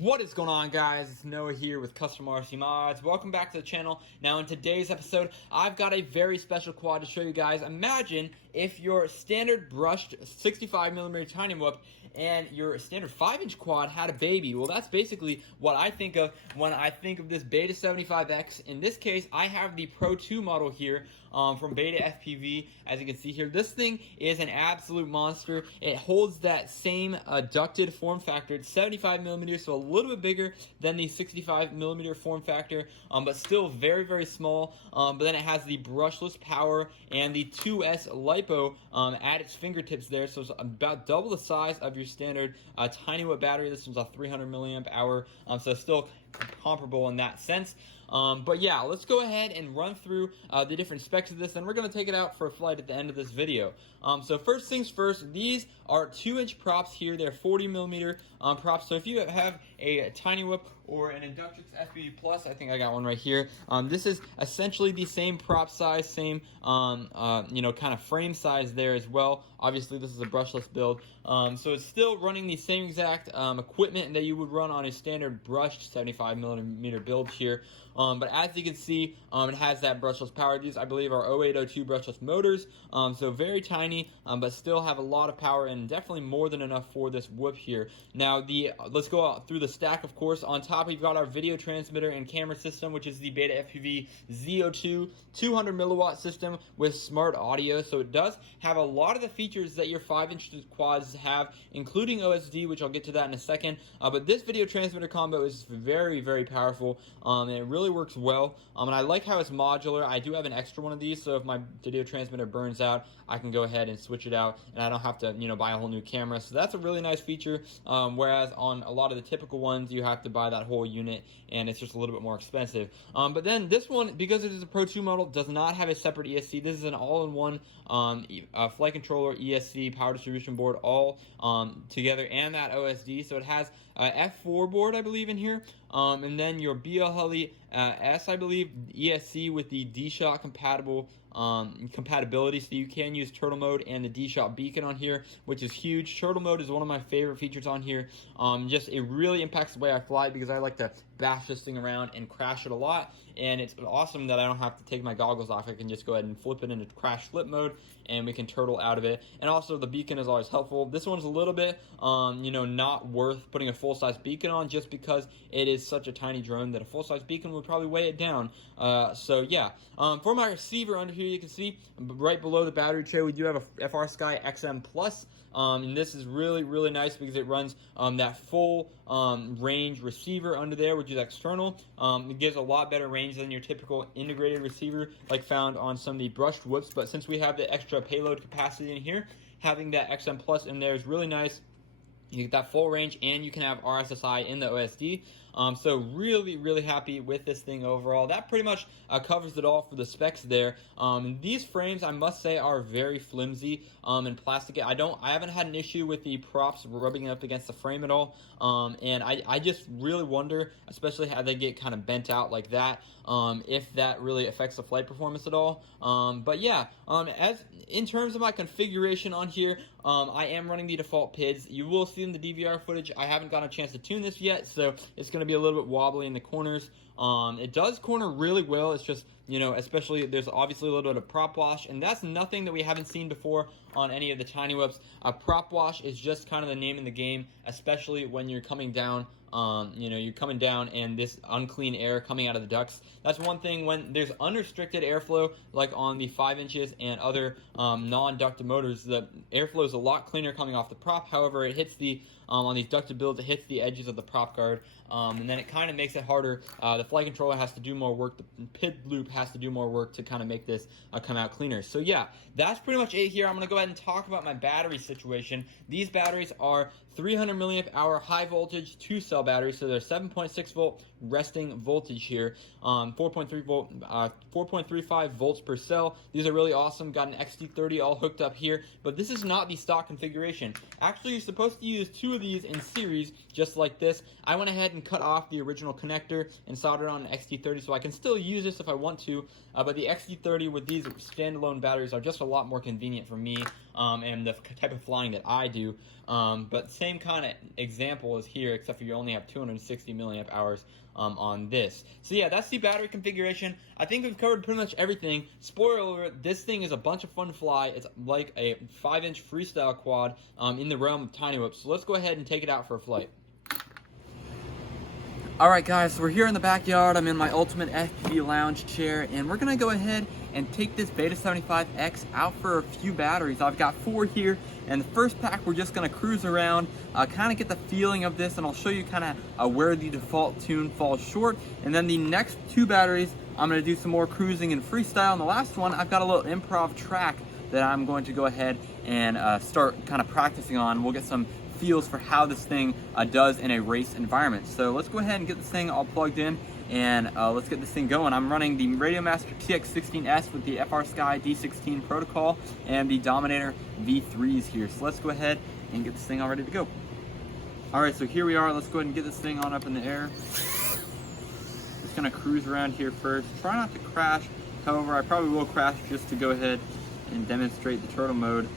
What is going on, guys? It's Noah here with Custom RC Mods. Welcome back to the channel. Now in today's episode, I've got a very special quad to show you guys. Imagine if your standard brushed 65mm tiny whoop and your standard 5-inch quad had a baby. Well, that's basically what I think of when I think of this Beta75x. In this case, I have the Pro 2 model here from Beta75x. As you can see here, this thing is an absolute monster. It holds that same ducted form factor. It's 75mm, so a little bit bigger than the 65mm form factor, but still very, very small. But then it has the brushless power and the 2S LiPo at its fingertips there, so it's about double the size of your standard tiny whoop battery. This one's a 300 milliamp hour, so still comparable in that sense. But yeah, let's go ahead and run through the different specs of this, and we're going to take it out for a flight at the end of this video. So first things first, these are 2-inch props here. They're 40mm props, so if you have a tiny whoop or an Inductrix FPV Plus, I think I got one right here, this is essentially the same prop size, same kind of frame size there as well. Obviously this is a brushless build, so it's still running the same exact equipment that you would run on a standard brushed 75mm build here. But as you can see, it has that brushless power. These, I believe, are 0802 brushless motors, so very tiny, but still have a lot of power and definitely more than enough for this whoop here. Now, let's go out through the stack, of course. On top, we've got our video transmitter and camera system, which is the Beta75x Z02 200 milliwatt system with smart audio. So it does have a lot of the features that your 5-inch quads have, including OSD, which I'll get to that in a second. But this video transmitter combo is very, very powerful, and it really works well, and I like how it's modular. I do have an extra one of these, so if my video transmitter burns out, I can go ahead and switch it out, and I don't have to, buy a whole new camera. So that's a really nice feature, whereas on a lot of the typical ones, you have to buy that whole unit, and it's just a little bit more expensive. But then this one, because it is a Pro 2 model, does not have a separate ESC. This is an all-in-one flight controller, ESC, power distribution board, all together, and that OSD. So it has F4 board, I believe, in here, and then your BLHeli S, I believe, ESC with the D-Shot compatibility, so you can use turtle mode and the D-Shot beacon on here, which is huge. Turtle mode is one of my favorite features on here. Just it really impacts the way I fly, because I like to bash this thing around and crash it a lot, and it's awesome that I don't have to take my goggles off. I can just go ahead and flip it into crash flip mode, and we can turtle out of it. And also the beacon is always helpful. This one's a little bit not worth putting a full-size beacon on, just because it is such a tiny drone that a full-size beacon would probably weigh it down. So yeah, for my receiver under here, you can see right below the battery tray, we do have a FrSky XM Plus, and this is really, really nice because it runs that full range receiver under there, which is external. It gives a lot better range than your typical integrated receiver like found on some of the brushed whoops, but since we have the extra payload capacity in here, having that XM Plus in there is really nice. You get that full range, and you can have RSSI in the OSD. So really, really happy with this thing overall. That pretty much covers it all for the specs there. These frames, I must say, are very flimsy and plastic. I haven't had an issue with the props rubbing up against the frame at all. And I just really wonder, especially how they get kind of bent out like that, if that really affects the flight performance at all. But yeah, as in terms of my configuration on here, I am running the default PIDs. You will see in the DVR footage, I haven't gotten a chance to tune this yet, so it's going to be a little bit wobbly in the corners. It does corner really well. It's just, especially there's obviously a little bit of prop wash, and that's nothing that we haven't seen before on any of the tiny whoops. Prop wash is just kind of the name in the game, especially when you're coming down. You're coming down and this unclean air coming out of the ducts. That's one thing when there's unrestricted airflow, like on the 5 inches and other non-ducted motors. The airflow is a lot cleaner coming off the prop. However, it hits on these ducted builds, it hits the edges of the prop guard, and then it kind of makes it harder. The flight controller has to do more work. The PID loop has to do more work to kind of make this come out cleaner. So yeah, that's pretty much it here. I'm going to go ahead and talk about my battery situation. These batteries are 300 milliamp hour high voltage 2-cell batteries, so they're 7.6 volt resting voltage here, 4.35 volts per cell. These are really awesome. Got an XT30 all hooked up here, but this is not the stock configuration. Actually, you're supposed to use 2 of these in series, just like this. I went ahead and cut off the original connector and soldered on an XT30, so I can still use this if I want to, but the XT30 with these standalone batteries are just a lot more convenient for me and the type of flying that I do. But same kind of example is here, except for you're only only have 260 milliamp hours on this. So yeah, that's the battery configuration. I think we've covered pretty much everything. Spoiler alert, this thing is a bunch of fun to fly. It's like a 5-inch freestyle quad in the realm of tiny whips. So let's go ahead and take it out for a flight. Alright guys, so we're here in the backyard. I'm in my ultimate FPV lounge chair, and we're gonna go ahead and take this Beta75X out for a few batteries. I've got 4 here, and the first pack we're just gonna cruise around, kind of get the feeling of this, and I'll show you kind of where the default tune falls short. And then the next 2 batteries, I'm gonna do some more cruising and freestyle. And the last one, I've got a little improv track that I'm going to go ahead and start kind of practicing on. We'll get some feels for how this thing does in a race environment. So let's go ahead and get this thing all plugged in, and let's get this thing going. I'm running the Radiomaster TX16S with the FrSky D16 protocol and the Dominator V3s here. So let's go ahead and get this thing all ready to go. All right, so here we are. Let's go ahead and get this thing on up in the air. Just gonna cruise around here first. Try not to crash. However, I probably will crash just to go ahead and demonstrate the turtle mode.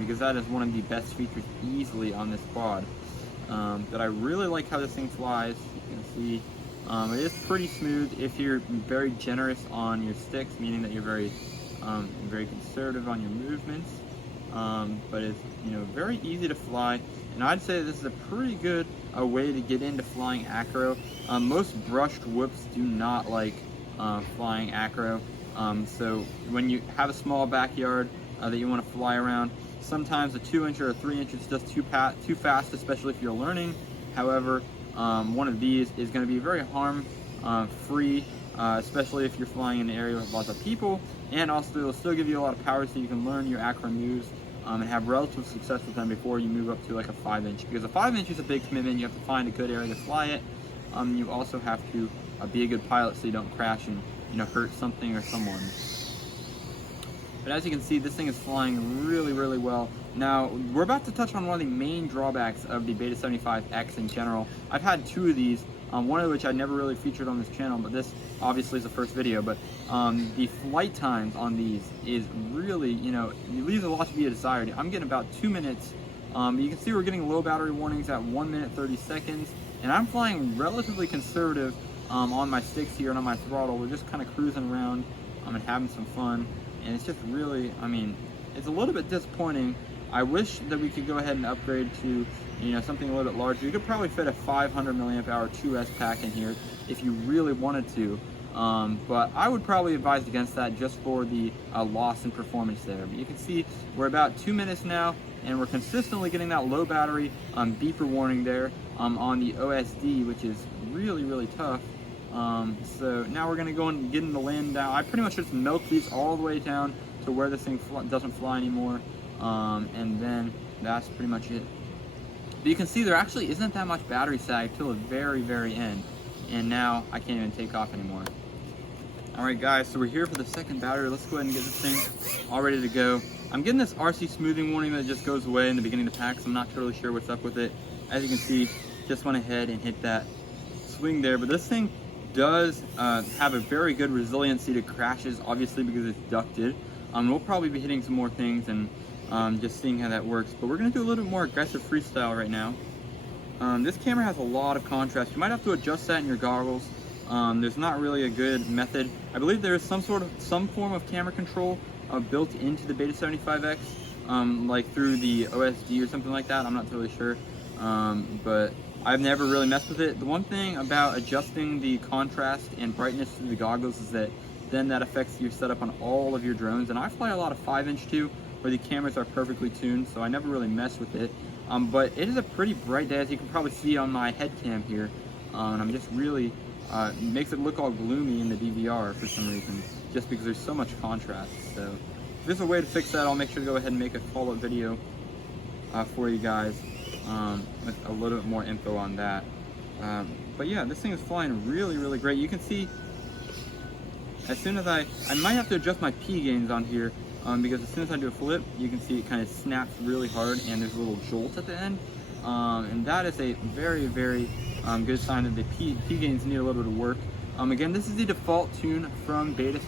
Because that is one of the best features easily on this quad. But I really like how this thing flies. You can see it is pretty smooth if you're very generous on your sticks, meaning that you're very conservative on your movements. But it's very easy to fly, and I'd say this is a pretty good way to get into flying acro. Most brushed whoops do not like flying acro. So when you have a small backyard that you want to fly around, sometimes a 2-inch or a 3-inch is just too fast, especially if you're learning. However, one of these is going to be very harm-free, especially if you're flying in an area with lots of people, and also it'll still give you a lot of power so you can learn your acro moves and have relative success with them before you move up to like a 5-inch. Because a 5-inch is a big commitment. You have to find a good area to fly it. You also have to be a good pilot so you don't crash and hurt something or someone. But as you can see, this thing is flying really, really well. Now, we're about to touch on one of the main drawbacks of the Beta75X in general. I've had 2 of these, one of which I never really featured on this channel, but this obviously is the first video. But the flight times on these is really, it leaves a lot to be desired. I'm getting about 2 minutes. You can see we're getting low battery warnings at 1 minute 30 seconds. And I'm flying relatively conservative on my sticks here and on my throttle. We're just kind of cruising around and having some fun. And it's just really, it's a little bit disappointing. I wish that we could go ahead and upgrade to, something a little bit larger. You could probably fit a 500 milliamp hour 2S pack in here if you really wanted to. But I would probably advise against that just for the loss in performance there. But you can see we're about 2 minutes now, and we're consistently getting that low battery beeper warning there on the OSD, which is really, really tough. So now we're gonna go and get in the land down. I pretty much just milk these all the way down to where this thing doesn't fly anymore, and then that's pretty much it. But you can see there actually isn't that much battery sag till the very, very end, and now I can't even take off anymore. Alright guys, so we're here for the second battery. Let's go ahead and get this thing all ready to go. I'm getting this RC smoothing warning that just goes away in the beginning of the pack, so I'm not totally sure what's up with it. As you can see, just went ahead and hit that swing there, but this thing does have a very good resiliency to crashes, obviously because it's ducted. We'll probably be hitting some more things and just seeing how that works, but we're going to do a little bit more aggressive freestyle right now. This camera has a lot of contrast. You might have to adjust that in your goggles. There's not really a good method. I believe there is some form of camera control built into the Beta75X, like through the OSD or something like that. I'm not totally sure, but I've never really messed with it. The one thing about adjusting the contrast and brightness through the goggles is that then that affects your setup on all of your drones. And I fly a lot of 5-inch too, where the cameras are perfectly tuned, so I never really mess with it. But it is a pretty bright day, as you can probably see on my head cam here. And I'm just really, makes it look all gloomy in the DVR for some reason, just because there's so much contrast. So if there's a way to fix that, I'll make sure to go ahead and make a follow-up video for you guys. With a little bit more info on that. But yeah, this thing is flying really, really great. You can see, as soon as I might have to adjust my P gains on here, because as soon as I do a flip, you can see it kind of snaps really hard and there's a little jolt at the end. And that is a very, very good sign that the P gains need a little bit of work. Again, this is the default tune from Beta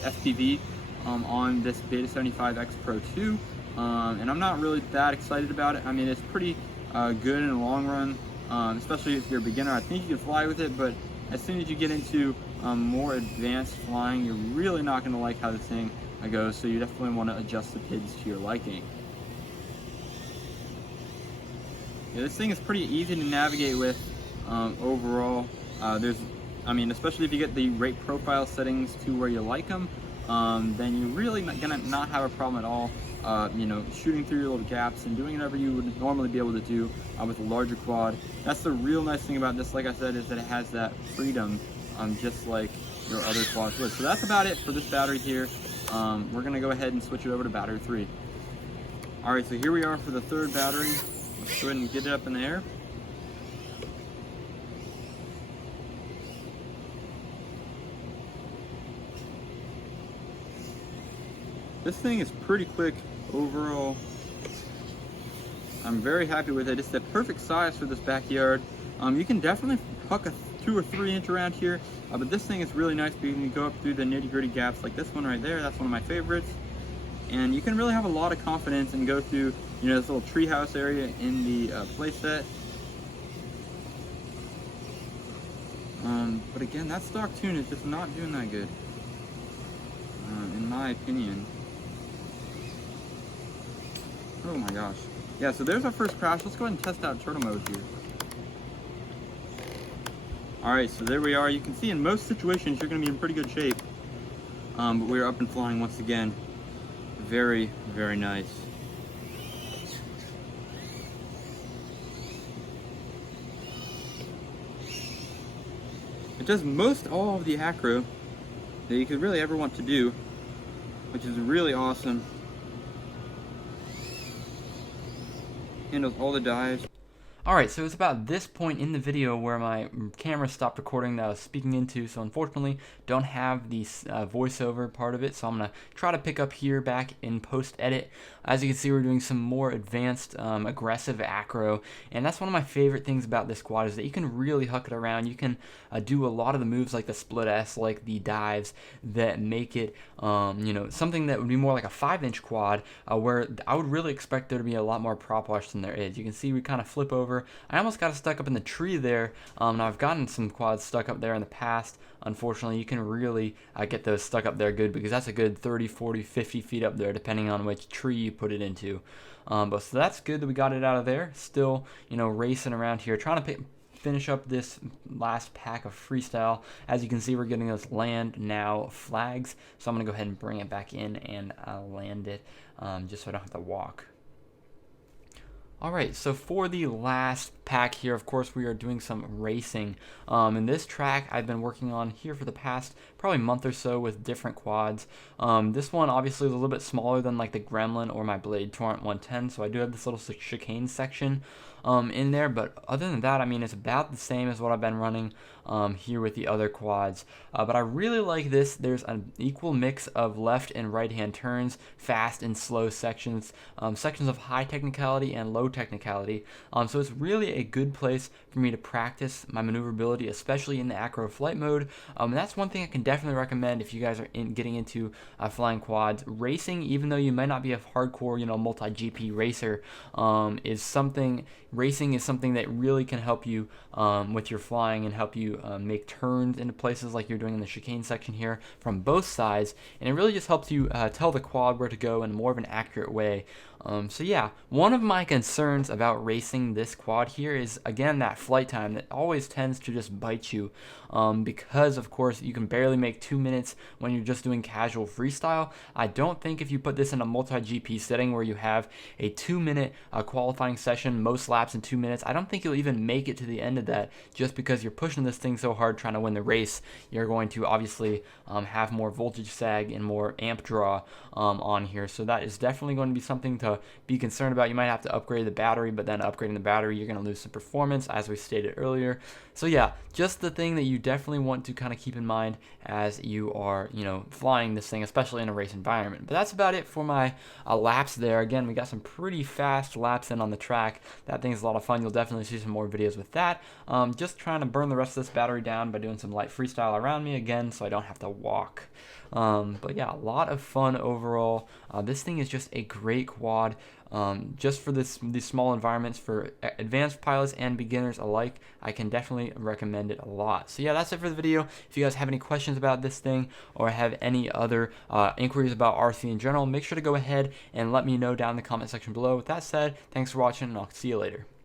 FPV on this Beta75X Pro 2. And I'm not really that excited about it. I mean, it's pretty good in the long run. especially if you're a beginner. I think you can fly with it, but as soon as you get into more advanced flying, you're really not going to like how this thing goes, so you definitely want to adjust the PIDs to your liking. Yeah, this thing is pretty easy to navigate with overall. Especially if you get the rate profile settings to where you like them, then you're really gonna not have a problem at all. Shooting through your little gaps and doing whatever you would normally be able to do with a larger quad. That's the real nice thing about this, like I said, is that it has that freedom, just like your other quads would. So that's about it for this battery here. We're gonna go ahead and switch it over to battery 3. All right, so here we are for the third battery. Let's go ahead and get it up in the air. This thing is pretty quick overall. I'm very happy with it. It's the perfect size for this backyard. You can definitely huck a 2 or 3 inch around here, but this thing is really nice because you can go up through the nitty-gritty gaps like this one right there. That's one of my favorites. And you can really have a lot of confidence and go through, this little treehouse area in the playset. But again, that stock tune is just not doing that good, in my opinion. Oh my gosh. Yeah, so there's our first crash. Let's go ahead and test out turtle mode here. Alright, so there we are. You can see in most situations you're going to be in pretty good shape. But we're up and flying once again. Very, very nice. It does most all of the acro that you could really ever want to do, which is really awesome. Handles all the dives. Alright, so it's about this point in the video where my camera stopped recording that I was speaking into, so unfortunately don't have the voiceover part of it, so I'm going to try to pick up here back in post-edit. As you can see, we're doing some more advanced, aggressive acro, and that's one of my favorite things about this quad is that you can really huck it around. You can do a lot of the moves like the split S, like the dives, that make it, something that would be more like a 5-inch quad, where I would really expect there to be a lot more prop wash than there is. You can see we kind of flip over. I almost got stuck up in the tree there. Now I've gotten some quads stuck up there in the past. Unfortunately, you can really get those stuck up there good because that's a good 30, 40, 50 feet up there depending on which tree you put it into. But so that's good that we got it out of there. Still, racing around here, trying to finish up this last pack of freestyle. As you can see, we're getting those land now flags. So I'm going to go ahead and bring it back in and land it just so I don't have to walk. Alright, so for the last pack here, of course, we are doing some racing. And this track I've been working on here for the past probably month or so with different quads. This one obviously is a little bit smaller than like the Gremlin or my Blade Torrent 110, so I do have this little chicane section in there, but other than that, I mean, it's about the same as what I've been running here with the other quads. But I really like this. There's an equal mix of left and right hand turns, fast and slow sections, sections of high technicality and low technicality. So it's really a good place for me to practice my maneuverability, especially in the acro flight mode. And that's one thing I can definitely recommend if you guys are getting into flying quads. Racing, even though you might not be a hardcore, multi-GP racer, racing is something that really can help you with your flying and help you make turns into places like you're doing in the chicane section here from both sides, and it really just helps you tell the quad where to go in more of an accurate way. So yeah, one of my concerns about racing this quad here is, again, that flight time that always tends to just bite you, because of course you can barely make 2 minutes when you're just doing casual freestyle. I don't think if you put this in a multi-GP setting where you have a 2-minute qualifying session, most laps in 2 minutes, I don't think you'll even make it to the end of that, just because you're pushing this thing so hard trying to win the race. You're going to obviously have more voltage sag and more amp draw on here, so that is definitely going to be something to be concerned about. You might have to upgrade the battery, but then upgrading the battery, you're going to lose some performance, as we stated earlier. So yeah, just the thing that you definitely want to kind of keep in mind as you are, flying this thing, especially in a race environment. But that's about it for my laps there. Again, we got some pretty fast laps in on the track. That thing's a lot of fun. You'll definitely see some more videos with that. Just trying to burn the rest of this battery down by doing some light freestyle around me again, so I don't have to walk. But yeah, a lot of fun overall. This thing is just a great quad. just for these small environments for advanced pilots and beginners alike, I can definitely recommend it a lot. So yeah, that's it for the video. If you guys have any questions about this thing or have any other inquiries about RC in general, make sure to go ahead and let me know down in the comment section below. With that said, thanks for watching, and I'll see you later.